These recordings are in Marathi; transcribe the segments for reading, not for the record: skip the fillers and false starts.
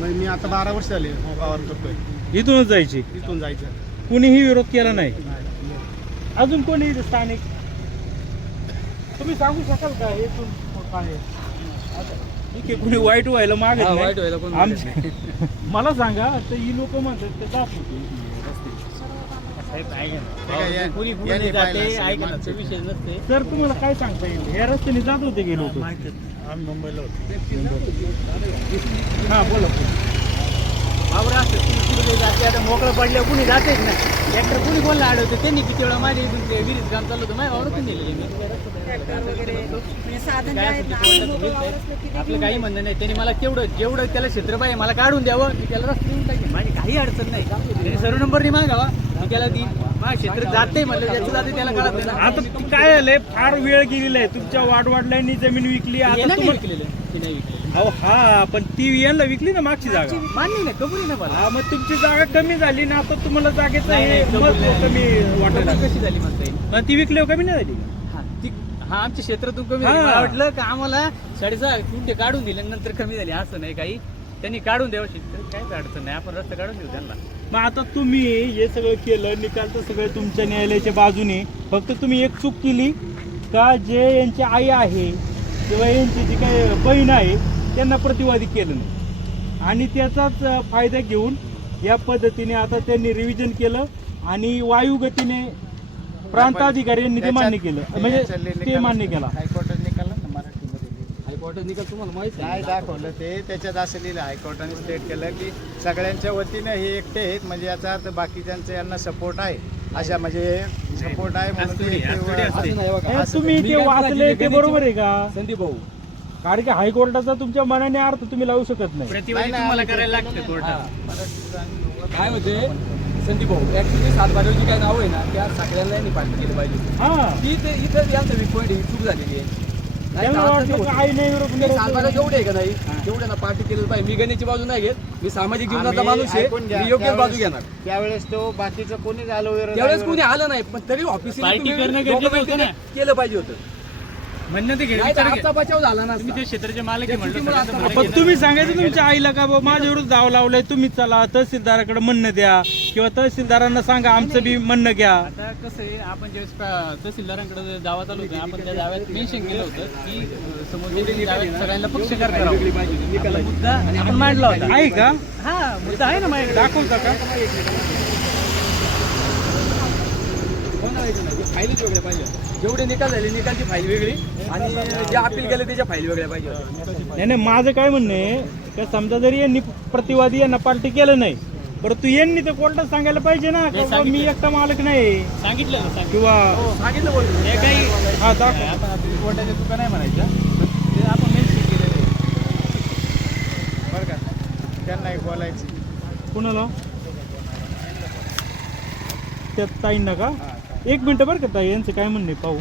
मी आता 12 वर्ष झाले गावावर करतोय. इथूनच जायची, इथून जायचं. कुणीही विरोध केला नाही. अजून कोणी स्थानिक तुम्ही सांगू शकाल का इथून काय आहे? ठीक आहे, कुणी वाईट व्हायला मागत नाही. आमचे मला सांगा, तर ही लोक म्हणतात ते जात होते तर तुम्हाला काय सांगता येईल? या रस्त्याने जात होते की लोक? आम्ही मुंबईला होतो. हा बोला. आता मोकळं पडल्या कुणी जातेच ना. ट्रॅक्टर कुणी कोणला अडवतं त्यांनी किती वेळा माझ्या इथून ते विहिरीत काम चालू होतं, माझ्या वावरातून नेले आपलं काही म्हणणं नाही. त्यांनी मला जेवढं त्याला क्षेत्र पाहिजे मला काढून द्यावं, मी त्याला रस्ता देऊन टाकेन. माझी काही अडचण नाही. त्यांनी सर्व नंबरनी मागावा, मी त्याला देईन. माझं क्षेत्र जाते म्हणलं, ज्याचं जाते त्याला काढत नाही. आता काय झालंय, फार वेळ गेलेला आहे. तुमच्या वाडवडिलांनी जमीन विकली, आता तुम्हाला विकलेलं ते नाही विकलेलं. अहो हा, पण ती यांना विकली ना मागची जागा. मान्य नाही, कबुली ना मला. हा, मग तुमची जागा कमी झाली ना, आता तुम्हाला जागेचं हे महत्त्व कमी वाटत कशी झाली म्हणता येईल. पण ती विकल्यावर कमी नाही झाली. हा आमच्या क्षेत्रातून कमी झाली. मला वाटलं का आम्हाला 6.5 गुंठे काढून दिले, नंतर कमी झाली. असं नाही काही, त्यांनी काढून द्यावं शेतकरी, काहीच अडचण नाही. आपण रस्ता काढून देऊ त्यांना. मग आता तुम्ही हे सगळं केलं, निकाल तर सगळं तुमच्या न्यायालयाच्या बाजूने. फक्त तुम्ही एक चूक केली का, जे यांची आई आहे किंवा यांची जी काही बहीण आहे त्यांना प्रतिवादी केलं नाही, आणि त्याचाच फायदा घेऊन या पद्धतीने आता त्यांनी रिव्हिजन केलं आणि वायुगतीने प्रांताधिकारी यांनी ते मान्य केलं, म्हणजे ते मान्य केला. हायकोर्टात निकाल ना मराठीमध्ये. हायकोर्टात निकाल तुम्हाला माहिती नाही दाखवलं ते, त्याच्यात असं लिहिलं हायकोर्टाने स्टेट केलं की सगळ्यांच्या वतीनं हे एकटे आहेत, म्हणजे याचा अर्थ बाकीच्यांचा यांना सपोर्ट आहे, अशा म्हणजे सपोर्ट आहे म्हणून तुम्ही ते वाचले ते बरोबर आहे का संदीप भाऊ? कारण की हायकोर्टाचा तुमच्या मनाने अर्थ तुम्ही लावू शकत नाही. प्रतिवादी तुम्हाला करायला लागतं कोर्टात. काय होते संदीप भाऊ, ऍक्च्युली 7/12 काय नाव आहे ना, त्या सगळ्यांना यांनी पार्टी केलं पाहिजे. हा, ती ते इथं यांचं वीक पॉईंट ही चूक झालेली आहे. त्यांना वाटलं की आई नाही विरोध करत. 7/12 जेवढे आहे का नाही, तेवढ्यांना पार्टी केलं पाहिजे. मी गणेशची बाजू नाही घेत, मी सामाजिक जीवनाचा माणूस आहे, मी योग्य बाजू घेणार. त्यावेळेस तो बाकीचं कोणी झालं त्यावेळेस कोणी आलं नाही, पण तरी ऑफिसला केलं पाहिजे होतं. म्हणणं ते आजचा बचाव झाला ना. तुम्ही क्षेत्राचे मालक पण तुम्ही सांगायचं तुमच्या आईला का बाबा माझ्या विरुद्ध दाव लावलाय, तुम्ही चला तहसीलदाराकडे म्हणणं द्या किंवा तहसीलदारांना सांगा आमचं बी म्हणणं घ्या. आता कसं आहे, आपण ज्यावेळेस तहसीलदारांकडे दावा चालू होता, आपण त्या दाव्यात मेन्शन केलं होतं की समोरच्या दाव्यात सगळ्यांना पक्षकार करावा मुद्दा, आणि आपण मांडला होता. आहे का? हा मुद्दा आहे ना माझ्याकडे. दाखवता का? फाईलच वेगळ्या पाहिजे. जेवढे निकाल झाले निकालची फाईल वेगळी, आणि जे अपील केले त्याच्या फाईल वेगळ्या पाहिजे. नाही नाही, माझं काय म्हणणं आहे का, समजा जरी यांनी प्रतिवादी यांना पार्टी केलं नाही, परंतु यांनी ते कोर्टात सांगायला पाहिजे ना की मी एकटा मालक नाही. सांगितलं किंवा सांगितलं बोलतो हे काही. हा दाखव. आपण कोर्टाच्या चुका नाही म्हणायचं, ते आपण मेन्शन केलेलं आहे बरं का, त्यांना एक बोलायची. कुणाला? त्या ताईंना का? एक मिनिट बरं का ताई, यांचं काय म्हणणं आहे पाहू.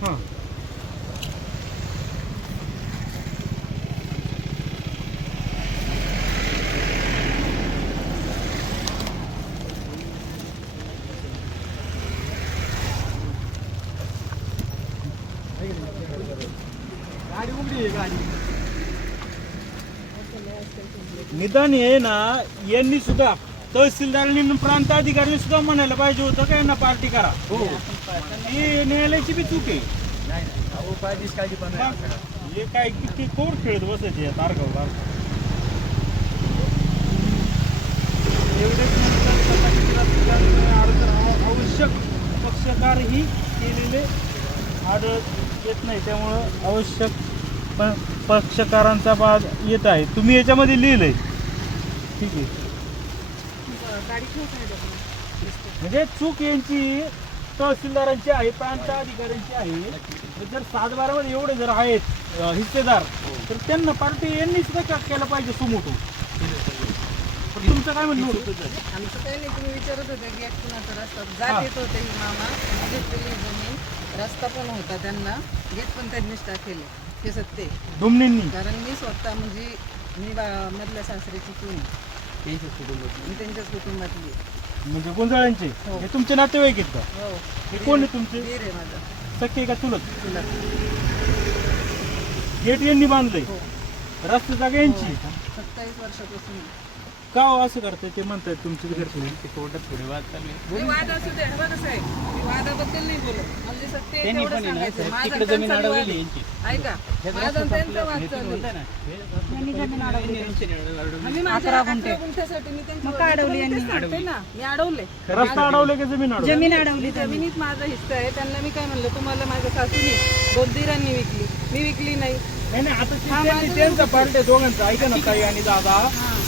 हां, गाडी उघडी आहे गाडी. निदान हे ना, यांनी सुद्धा तहसीलदारांनी प्रांत अधिकाऱ्यांनी सुद्धा म्हणायला पाहिजे होतं का यांना पार्टी करा. हो, ही न्यायालयाची बी चूक आहे. हे काय किती कोर खेळत बसायचे तारगाव. आवश्यक पक्षकारही केलेले आढळत येत नाही, त्यामुळं आवश्यक पक्षकारांचा बाद येत आहे. तुम्ही याच्यामध्ये लिहिलंय, ठीक आहे. म्हणजे चूक यांची तहसीलदारांची आहे, प्रांत अधिकाऱ्यांची आहे. जर 7/12 मध्ये एवढे जर आहेत हिस्सेदार, तर त्यांना पार्टी यांनी सुद्धा केलं पाहिजे सुमोटो. तुमचं काय म्हणणं होतं? आमचं काही नाही, तुम्ही विचारत होते की कुणाचा रस्ता जात येत होते ही मामा घेतलेली जमीन, रस्ता पण होता त्यांना, गेट पण त्यांनीच टाकेले. हे सत्य आहे. डोमणेंनी? कारण मी स्वतः म्हणजे मी मधल्या सासऱ्याची सून, मी त्यांच्याच कुटुंबातली. म्हणजे गुंजाळ्यांचे? हे तुमचे नातेवाईक आहेत का? हो, हे कोण आहे तुमचे? दीर आहे माझा. सख्खे का चुलत? गेट यांनी बांधलंय, रस्ते जागा यांची. 27 वर्षापासून का हो असं करताय ते म्हणतायत तुमच्या घरचे? ते कोर्टात थोडे वाद चालू आहे. वाद असू दे, हे बघा साहेब, मी वादाबद्दल नाही बोलत, म्हणजे सत्य आहे त्यांनी तेवढं पण आहे ना, सांगायचं. माझा तिकडे जमीन त्यांचा वाद अडवलेली आहे. यांची. ऐका, माझा आणि त्यांचा वाद चालू आहे. यांनी जमीन अडवली. आम्ही माझ्या 18 गुंठ्यासाठी मी त्यांची अडवली ना, मी अडवले. रस्ता अडवले की जमीन अडवली? जमीन अडवली, जमिनीत माझा हिस्सा आहे. त्यांना मी काय म्हणलं, तुम्हाला माझ्या सासूनी 2 दिरांनी विकली, मी विकली नाही. नाही नाही, आता ते त्यांनी त्यांचं पार्ट आहे दोघांचं. ऐका ना ताई आणि दादा,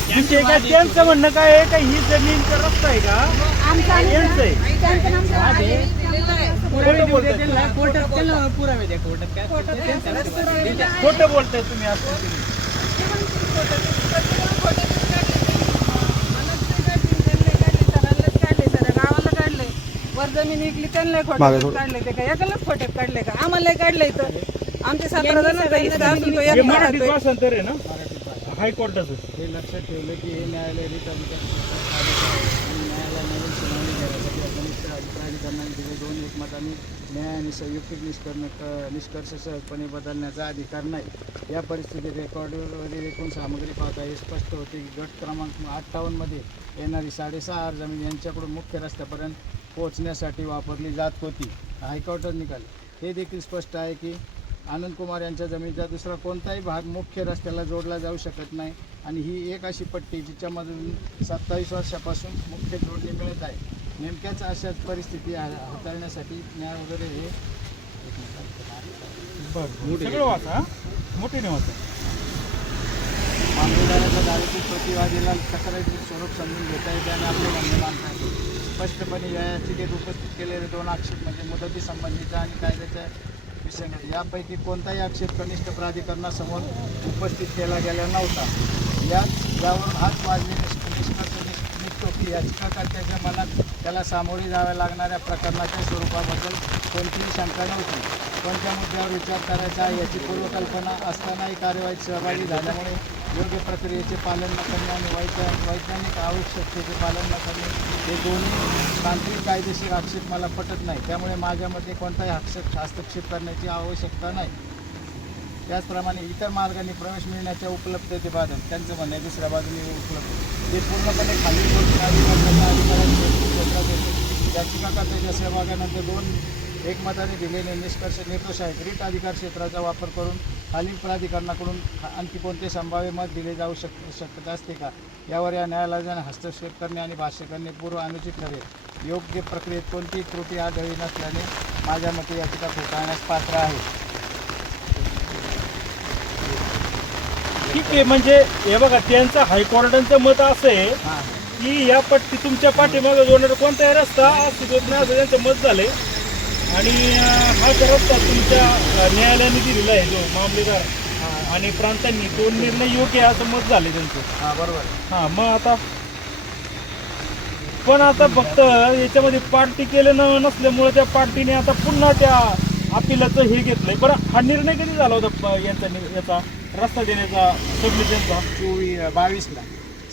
विषय काय त्यांचं म्हणणं काय आहे का ही जमीनचा रस्ता आहे का आमचा यांचं आहे? त्यांचं नाम दिलेलं आहे. खोटं बोलताय तुम्ही. कोर्टात केलं पुरावे द्या. कोर्टात काय खोटं बोलताय तुम्ही असं. वर जमीन विकली त्यांना खोटे काढले ते काय एकालाच खोटे काढले का? आम्हाला काढले इथं. आमचे 17 जणांचा हिस्सा असून तो हे एकटा मराठीत राहतोय. भाषांतर आहे ना हायकोर्टाचं? हे लक्षात ठेवलं की हे न्यायालय रिट आणि न्यायालय नवीन सुनावणी घेण्यासाठी कनिष्ठ अधिकाऱ्यांनी दिले 2 एकमतांनी न्याय आणि संयुक्तिक निष्कर्ष सहजपणे बदलण्याचा अधिकार नाही. या परिस्थितीत रेकॉर्डवरील एकूण सामग्री पाहता हे स्पष्ट होते की गट क्रमांक 58 मध्ये येणारी 6.5 जमीन यांच्याकडून मुख्य रस्त्यापर्यंत पोहोचण्यासाठी वापरली जात होती. हायकोर्टात निकाल हे देखील स्पष्ट आहे की आनंद कुमार यांच्या जमिनीचा दुसरा कोणताही भाग मुख्य रस्त्याला जोडला जाऊ शकत नाही आणि ही एक अशी पट्टी जिच्यामधून 27 वर्षापासून मुख्य जोडणी मिळत आहे. नेमक्याच अशाच परिस्थिती हाताळण्यासाठी न्याय वगैरे हे सगळं वाचा, मोठे वाचा. मामलेदाराच्या दाव्यातील प्रतिवादीला तक्रारीचे स्वरूप समजून घेता येते आणि आपले म्हणणे मांडता येते. स्पष्टपणे या याचिकेत उपस्थित केलेले 2 आक्षेप म्हणजे मुदती संबंधीचा आणि कायद्याच्या विसंगती यापैकी कोणताही आक्षेप कनिष्ठ प्राधिकरणासमोर उपस्थित केला गेला नव्हता. यावरून हाच वाजवी निष्कर्ष निघतो की याचिकाकर्त्याच्या मनात त्याला सामोरे जाव्या लागणाऱ्या प्रकरणाच्या स्वरूपाबद्दल कोणतीही शंका नव्हती. कोणत्या मुद्द्यावर विचार करायचा याची पूर्वकल्पना असतानाही कार्यवाहीत सहभागी झाल्यामुळे योग्य प्रक्रियेचे पालन न करणे आणि वैज्ञानिक आवश्यकतेचे पालन न करणे हे दोन्ही तांत्रिक कायदेशीर आक्षेप मला पटत नाही. त्यामुळे माझ्यामध्ये कोणताही हस्तक्षेप करण्याची आवश्यकता नाही. त्याचप्रमाणे इतर मार्गाने प्रवेश मिळण्याच्या उपलब्धतेबाबत त्यांचं म्हणणं आहे दुसऱ्या बाजूने उपलब्ध ते पूर्णपणे खाली याचिकाकर्त्याच्या सहभागानंतर 2 एकमताने दिलेले निष्कर्ष निर्दोष आहेत. रिट अधिकार क्षेत्राचा वापर करून खालील प्राधिकरणाकडून आणखी कोणते संभाव्य मत दिले जाऊ शकत असते का यावर या न्यायालयाने हस्तक्षेप करणे आणि भाष्य करणे पूर्व अनुचित ठरेल. योग्य प्रक्रियेत कोणतीही त्रुटी आढळली नसल्याने माझ्या मते याचिका फेटाळण्यास पात्र आहे. ठीक आहे, म्हणजे हे बघा त्यांचं हायकोर्टाचं मत असं आहे की या पट्टी तुमच्या पाठीमागे जोडणारा कोणताही रस्ता असू देत नाही असं त्यांचं मत झालंय. आणि हा रस्ता तुमच्या न्यायालयाने दिलेला आहे जो मामलेदार आणि प्रांतांनी तो निर्णय योग्य आहे असं मत झाले त्यांचं. बरोबर. हां मग आता पण आता फक्त याच्यामध्ये पार्टी केलं नसल्यामुळे त्या पार्टीने आता पुन्हा त्या अपिलाचं हे घेतलंय. बरं हा निर्णय कधी झाला होता याचा रस्ता देण्याचा सबमिशनचा? 22ला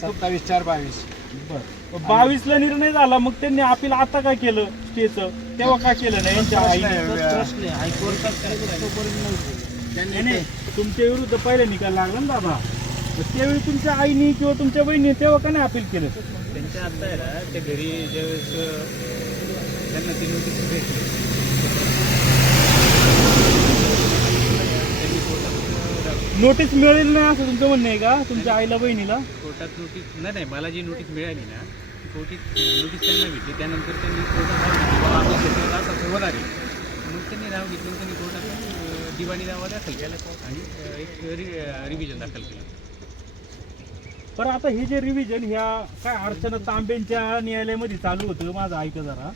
27/4/22. बरं 22ला निर्णय झाला. मग त्यांनी अपील आता काय केलं स्टेचं? तेव्हा काय केलं नाही? यांच्या प्रश्न आहे हायकोर्टात नाही तुमच्या विरुद्ध पहिला निकाल लागला ना दादा, त्यावेळी तुमच्या आईनी किंवा तुमच्या बहिणी तेव्हा का नाही अपील केलं? त्यांच्या आता आहे ना ते घरी ज्यावेळेस त्यांना ती नोटीस भेटली नोटीस मिळेल नाही असं तुमचं म्हणणं आहे का तुमच्या आईला बहिणीला? कोर्टात नोटीस नाही मला जी नोटीस मिळाली ना नोटीस त्यांना भेटली. त्यानंतर त्यांनी कोर्टात आपल्या क्षेत्रात असं होणार आहे मग त्यांनी नाव घेतलं. त्यांनी कोर्टात दिवाणी दावा दाखल केला आणि एक रिव्हिजन दाखल केलं. पण आता हे जे रिव्हिजन ह्या काय अर्चना तांबेंच्या न्यायालयामध्ये चालू होतं माझं ऐका जरा,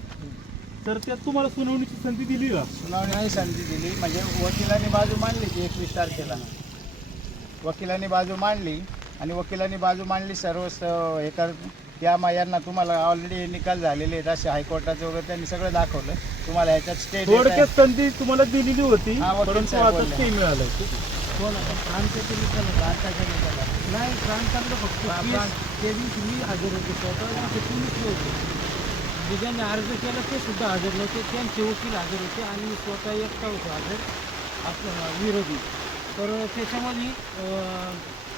तर त्यात तुम्हाला सुनावणीची संधी दिली का? सुनावणी नाही संधी दिली. म्हणजे वकिलांनी बाजू मांडली की 21 तारखेला वकिलांनी बाजू मांडली आणि वकिलांनी बाजू मांडली सर्व एका त्या यांना तुम्हाला ऑलरेडी निकाल झालेले आहेत असे हायकोर्टाचं वगैरे त्यांनी सगळं दाखवलं. तुम्हाला ह्याच्यात स्टे थोडक्यात संधी तुम्हाला दिलेली होती हा, वकील परंतु साहेब आता बोलले. ते मिळालं. ज्यांनी अर्ज केला ते सुद्धा हजर नव्हते, त्यांचे वकील हजर होते आणि मी स्वतः एकटा होतो हजर आपलं विरोधी. तर त्याच्यामध्ये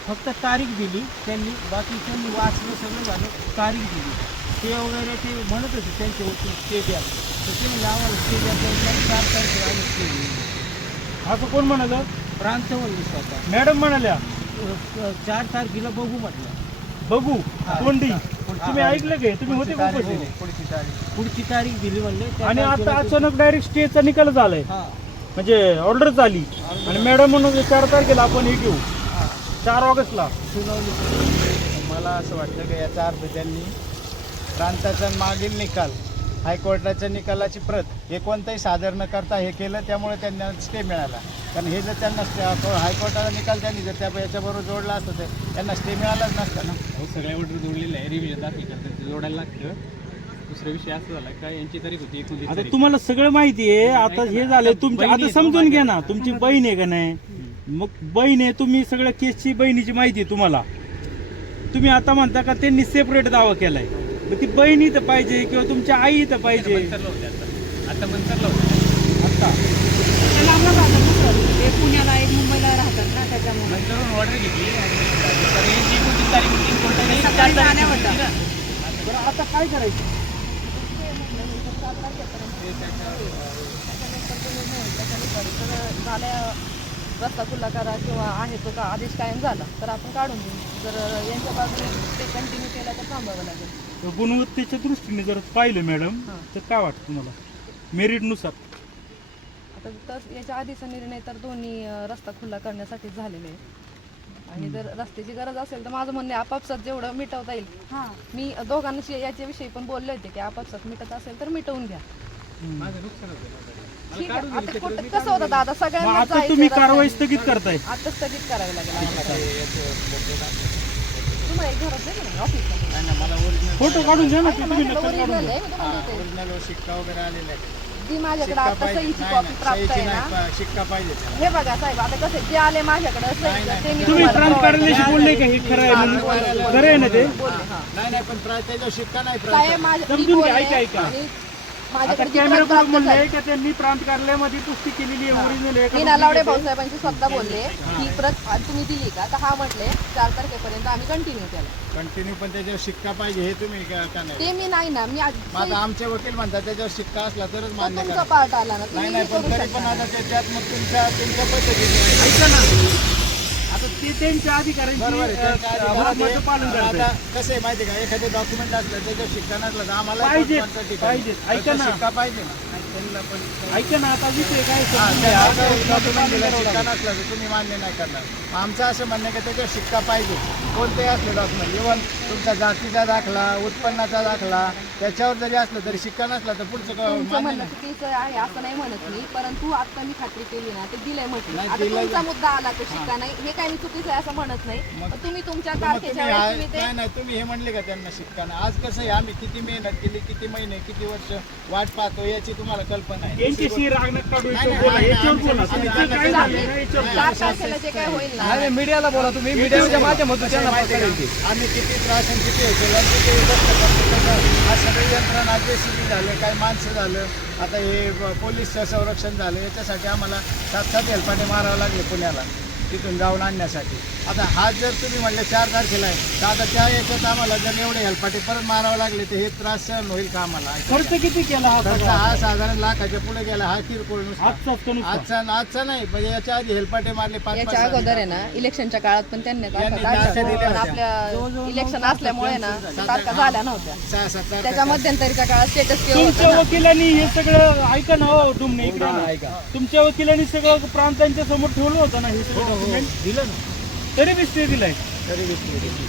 फक्त तारीख दिली त्यांनी, बाकी त्यांनी वाचलं सगळं झालं, तारीख दिली. ते वगैरे ते म्हणत होते त्यांचे वकील स्टे द्या, तर ते म्हणजे आम्हाला स्टे द्या, तर 4 तारखेला आम्ही स्टे दिली. असं कोण म्हणालं? प्रांत म्हणली स्वतः मॅडम म्हणाल्या 4 तारखेला बघू म्हटलं. बघू कोंडी. तुम्ही ऐकलं काय? तुम्ही होते का उपस्थित? पुढची तारीख पुढची तारीख दिली म्हणले. त्या आणि आता तारखेला ते- अचानक डायरेक्ट स्टेचा निकाल झालाय, हा म्हणजे ऑर्डर झाली आणि मॅडम म्हणून 4 तारखेला आपण हे घेऊ, 4 ऑगस्टला. मला असं वाटतं की याचा अर्थ त्यांनी प्रांताचा मागील निकाल, हायकोर्टाच्या निकालाची प्रत हे कोणतंही सादर न करता हे केलं, त्यामुळे त्यांना स्टे मिळाला. कारण हे जर त्यांना हायकोर्टाचा निकाल त्यांनी जर त्या याच्याबरोबर जोडला असतं तर त्यांना स्टे मिळालाच नसतं ना. हो, सगळ्या ऑर्डर जोडलेलं आहे, रिव्हिजन दाखल करतात, ते जोडायला लागतं. दुसरा विषय असा झाला का यांची तारीख होती 29 आता तारीख. तुम्हाला सगळं माहिती आहे, आता हे झालंय तुमच्या, आता समजून घ्या ना, तुमची बहीण आहे का नाही, मग बहीण आहे, तुम्ही सगळ्या केसची बहिणीची माहिती आहे तुम्हाला. तुम्ही आता म्हणता का त्यांनी सेपरेट दावा केलाय, मग ती बहीण इथं पाहिजे किंवा तुमच्या आई इथं पाहिजे. मंतरला होते आता मंतरला होते. आता ते लांबला राहतात ना सर, ते पुण्याला एक मुंबईला राहतात ना, त्याच्यामुळे मंतरवरून ऑर्डर घेतली तर यांची 29 तारीख होती, कोर्टाने 4 सकाळी तारीख जाण्या दिली होता. ना. बरं आता काय करायचं? रस्ता खुला करा किंवा आहे तो का आदेश कायम झाला तर आपण काढून देऊ. जर यांच्या बाजूने ते कंटिन्यू केला तर थांबावं लागेल. गुणवत्तेच्या दृष्टीने जर पाहिलं मॅडम, हां. तर काय वाटतं तुम्हाला मेरिटनुसार? आता तर याच्या आधीचा निर्णय तर दोन्ही रस्ता खुला करण्यासाठी झालेले आहे. आणि जर रस्त्याची गरज असेल तर माझं म्हणणे आपापसात जेवढं मिटवता येईल. मी दोघांशी याच्याविषयी पण बोलले होते की आपापसात मिटत असेल तर मिटवून घ्या. माझं नुकसान होतं. ठीक आहे. आता कुठं कसं होतं दादा, मग सगळ्यांना आता जायचं तुम्ही रस्त्याने. कारवाई स्थगित करताय? आता स्थगित करावी लागेल आम्हाला. तुम्हाला एक घरात जाईल ना ऑफिसला. नाही ना, मला ओरिजिनल फोटो काढून द्या ना, ते तुम्ही माझ्याकडे नक्कल काढून ओरिजिनल द्या. आहे, मी तुम्हाला देते. ओरिजिनल शिक्का वगैरे आलेला आहे. जी माझ्याकडे शिक्का आता पाहिजे. सहीची नाही, कॉपी नाही, प्राप्त सहीची आहे ना. नाही, शिक्का पाहिजे त्याला. हे बघा साहेब, आता कसं जे आले माझ्याकडे सही नाही, ते मी तुम्ही तुम्हाला प्रांत provide कार्यालयाशी करते. बोलले का हे खरं आहे म्हणून? खरं आहे ना ते? बोलले, हां. नाही नाही, पण त्याच्यावर शिक्का नाही साहेब मी समजून घ्या, बोलले ऐका, ऐका. आणि आता माझ्याकडे जी कॅमेरा प्रत प्राप्त म्हणले झाली. का त्यांनी प्रांत कार्यालयामध्ये पुष्टी केलेली आहे, ओरिजिनल आहे का मी नालावडे duplicate आहे? भाऊसाहेबांशी स्वतः बोलले ही प्रत तुम्ही दिली का, तर हा म्हटले 4 तारखेपर्यंत आम्ही कंटिन्यू केलं. कंटिन्यू, पण त्याच्यावर शिक्का पाहिजे हे तुम्ही का नाही? ते मी नाही ना, मी आज मग आता आमचे वकील म्हणतात त्याच्यावर शिक्का असला तरच तो मान्य तुमचा करा. पार्ट आला ना, नाही तुम्ही नाही, पण करू तरी पण शकता. आता त्याच्यात मग तुमच्या पद्धतीने ऐका ना, आता ते त्यांच्या अधिकाऱ्यांची बरोबर आहे, त्यांच्या अधिकारात धर्माचं पालन आहे. करतात. आता कसं आहे माहिती आहे का, एखादं डॉक्युमेंट असलं त्याच्यावर शिक्का नसला तर आम्हाला पाहिजे, कोणत्या ठिकाणी पाहिजे. ऐका तर ना. शिक्का पाहिजे ना. ऐका ना, आता विषय काय हा, समजून त्या घ्या. डॉक्युमेंट दिला शिक्का नसला तर तुम्ही मान्य नाही करणार. मग आमचं असं म्हणणं आहे की त्याच्यावर शिक्का पाहिजे. कोणतेही असले डॉक्युमेंट, इव्हन तुमचा जातीचा दाखला, उत्पन्नाचा दाखला, त्याच्यावर जरी असलं तरी शिक्का नसला तर पुढचं तुमचं मान्य म्हणणं नाही. चुकीचं आहे असं नाही म्हणत मी, परंतु आता मी खात्री केली ना, ते दिलंय म्हटलं. नाही, आता दिलंय. तुमचा मुद्दा आला तो शिक्का नाही, हे काही मी चुकीचं आहे असं म्हणत नाही. मग- पण तुम्ही तुमच्या मग तारखेच्या तुम्ही वेळेस तुम्ही ते नाही नाही, तुम्ही हे म्हणले का त्यांना शिक्का नाही? आज कसं आहे, आम्ही किती मेहनत केली, किती महिने, किती वर्ष वाट पाहतो याची तुम्हाला कल्पना आहे. यांच्याशी रागणं काढू नाही, इथं बोला, नाही, याच्यावर नाही, बोला. आमच्या- तुमचं काय झालं ना, याच्यावर बोला. 4 तारखेला जे काय होईल ना, मीडियाला बोला तुम्ही, मीडियाच्या माध्यमातून त्यांना माहिती आहे पकडा. का? आम्ही किती त्रास आणि किती हे केलं आणि किती कष्ट करतो त्याचं. आज सगळी यंत्रणा JCB झालं, काही माणसं झालं, आता हे पोलीस संरक्षण झालं, याच्यासाठी आम्हाला 7-7 हेल्पाटे मारावं लागले पुण्याला तिथून जाऊन आणण्यासाठी. आता हा जर तुम्ही म्हणले 4 तारखेला आहे, तर आता त्या याच्यात आम्हाला जर एवढे हेल्पाटे परत मारावं लागले तर हे त्रास सहन होईल का आम्हाला? खर्च किती केला हा खर्च सगळा? हा साधारण लाखाच्या पुढे गेला. हा किरकोळ नुसता. आजचाच का नुसता? आजचा नाही, म्हणजे याच्या आधी हेल्पाटे मारले 5-5 याच्या अगोदर आहे ना इलेक्शनच्या काळात पण त्यांनी तारखा यांनी काढल्या तारखा दिल्या पण होत्या. आपल्या इलेक्शन असल्यामुळे ना तारखा झाल्या नव्हत्या. 6-7 त्याच्या मध्यंतरीच्या काळात स्टेटस केलं तुमच्या होतं ना. वकिलांनी हे सगळं ऐका ना, हो डुमणे इकडे ना. तुमच्या वकिलांनी सगळं प्रांतांच्या समोर ठेवलं होतं ना हे सगळं डॉक्युमेंट, दिलं ना. तरी बी स्टे दिलाय. तरी विसरू.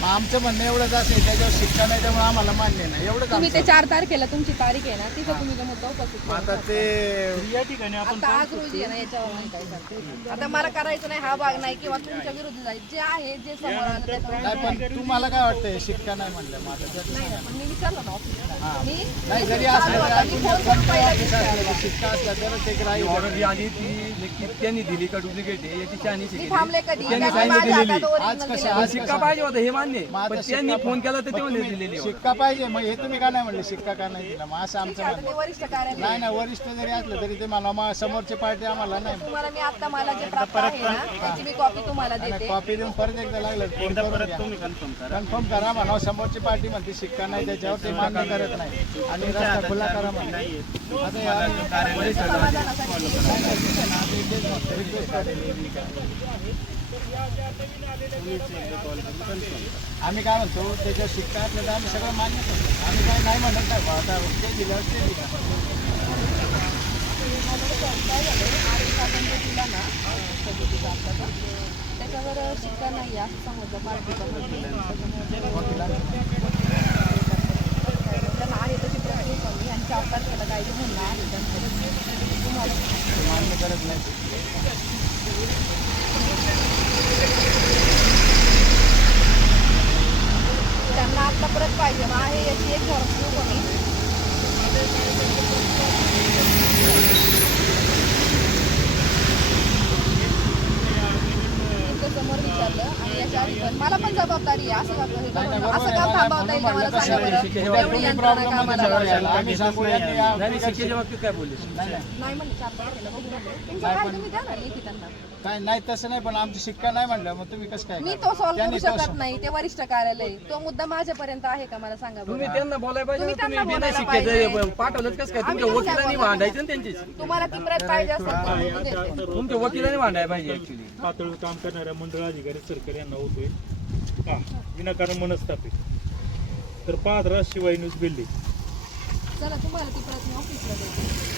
मग आमचं म्हणणं एवढंच असेल, त्याच्यावर शिक्का नाही त्यामुळे आम्हाला मान्य नाही, एवढंच तुम्ही ते आमचं. 4 तारखेला तुमची तारीख आहे ना, तिथं तुम्ही तो मुद्दा उपस्थित करू आता शकता. ते या ठिकाणी आपण आता आज रोजी आहे ना याच्यावर नाही काय करते. आता मला करायचं नाही हा भाग नाही किंवा तुमच्या विरोधी जाईल जे आहे जे समोर आलं त्याच्यावर नाही, पण तुम्हाला काय वाटतंय शिक्का नाही म्हणलं मग आता त्याचं नाही सांगा. ना, पण मी विचारलं ना ऑफिसला. मी नाही, जरी चालू असलं होता, मी फोन करून पहिला तरी विचारलं. शिक्का असला तरच ते ग्राह्य ऑर्डर धरलं. जी आली ती नक्की त्यांनी दिली का डुप्लिकेट आहे याची शहानिशी मी केली. थांबले कधी त्यांनी त्यांनी माझ्या सांगितलेली. हातात आज original कसं दिलं. आज शिक्का पाहिजे होता हे मान्य मान्य मग आता पण त्यांनी शिक्का- फोन केला तर मग ते म्हणले तुम्ही दिलेली शिक्का पाहिजे, मग हे तुम्ही का नाही म्हणले शिक्का का नाही दिला? मग असं आमचं आता म्हणणं. ते वरिष्ठ कार्यालय नाही नाही, वरिष्ठ जरी असलं तरी ते मला मग समोरची पार्टी आम्हाला नाही तुम्हाला मी आता मला जे प्राप्त आहे ना त्याची मी कॉपी तुम्हाला देते. कॉपी देऊन परत एकदा लागलं कन्फर्म करा म्हणा. समोरची पार्टी म्हणते शिक्का नाही त्याच्यावर, ते मान्य करत नाही आणि रस्ता खुला करा म्हणा. आता तुमच्या समाधानासाठी रिक्वेस्ट करेल. आम्ही काय म्हणतो त्याच्यावर शिक्का असलं तर आम्ही सगळं मान्य करतो. आम्ही काय नाही म्हणत नाही बा, आता ते दिलं ते दिलं. त्याच्यावर शिक्का नाही असं समजलं पार्टीचा त्यांना आहे तशी प्रश्न कमी आणि 4 तारखेला काही म्हणणं आहे त्यांचं तुम्हाला मान्य करत नाही. त्यांना आता परत पाहिजे मग आहे याची एक फॉर्म देऊ कमी समोर विचारलं आणि याच्या आधी पण मला पण जबाबदारी आहे. असं काम थांबवता येईल का मला सांगा बरं. एवढी यंत्रणा कामाला लावली. आम्ही सांगू यांनी या- नाही शिक्केच्या बाबतीत काय बोलले नाही म्हणले 4 तारखेला बघू म्हणले. तुमचं काय तुम्ही द्या ना लेखी त्यांना. काय नाही तसं नाही, पण आमची शिक्का नाही म्हणलं मग तुम्ही कसं काय मी करता? तो सॉल्व्ह त्यांनी करू तो शकत नाही. ते वरिष्ठ कार्यालय तो मुद्दा माझ्यापर्यंत आहे का मला सांगा तुम्ही बरं. त्यांना बोलायला पाहिजे तुम्ही ना, तुम्ही त्यांना बिना बोलायला शिक्क्याचं पाहिजे. पाठवलं कसं काय? आम्ही तुमच्या कसं काय वकिलांनी बोलणार? भांडायचं ना त्यांच्याशी. तुम्हाला ती प्रत पाहिजे असेल तर मी देते. तुमच्या वकिलांनी भांडायला पाहिजे ऍक्च्युली. पातळ काम करणाऱ्या मंडळ अधिकारी सरकार यांना होतोय हा विनाकारण मनस्तापित. तर पाहत राहा शिवाय न्यूज बिल्डिंग. चला तुम्हाला ती प्रत मी ऑफिसला देते.